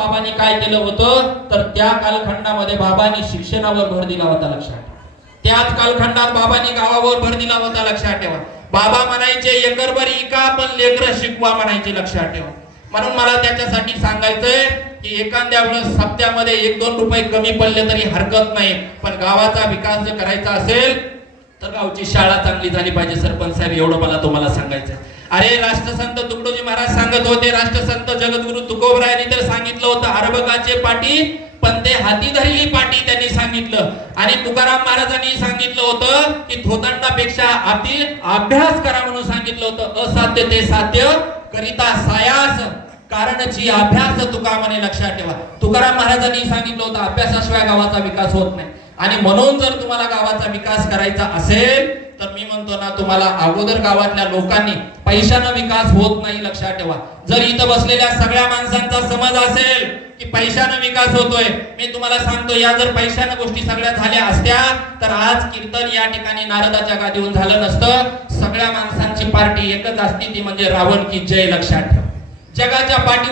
बाबांनी काय केलं होतं? तर त्या कालखंडामध्ये बाबांनी शिक्षणावर भर दिला होता लक्षात त्याच कालखंडात बाबांनी गावावर भर दिला होता लक्षात ठेवा. बाबा म्हणायचे एकरभर इका पण लेकर शिकवा म्हणायचे लक्षात ठेवा. म्हणून मला त्याच्यासाठी सांगायचंय की एखाद्या वेळेस सप्त्यामध्ये एक दोन रुपये कमी पडले तरी हरकत नाही. पण गावाचा विकास जर करायचा असेल तर गावची शाळा चांगली झाली पाहिजे. सरपंच साहेब एवढं मला तुम्हाला सांगायचं अरे राष्ट्रसंत तुकडोजी महाराज सांगत होते राष्ट्रसंत जगद्गुरु तुकोबरायांनी तर सांगितलं होतं पाठी पण ते हाती धरली पाठी त्यांनी सांगितलं. आणि तुकाराम महाराजांनी सांगितलं होतं की थोतंडापेक्षा अति अभ्यास करा म्हणून सांगितलं होतं. असाध्य ते साध्य करिता सायास कारणची अभ्यास तुका म्हणे लक्षात ठेवा. तुकाराम महाराजांनी सांगितलं होतं अभ्यासाशिवाय गावाचा विकास होत नाही. आणि म्हणून जर तुम्हाला गावाचा विकास करायचा असेल तर मी म्हणतो ना तुम्हाला अगोदर गावातल्या लोकांनी पैशानं विकास होत नाही लक्षात ठेवा. जर इथं बसलेल्या सगळ्या माणसांचा समज असेल की पैशानं विकास होतोय मी तुम्हाला सांगतो या जर पैशानं गोष्टी सगळ्या झाल्या असत्या तर आज कीर्तन या ठिकाणी नारदाच्या गादीहून झालं नसतं. सगळ्या माणसांची पार्टी एकच असती ती म्हणजे रावण की जय लक्षात ठेवा. जगाच्या पाठी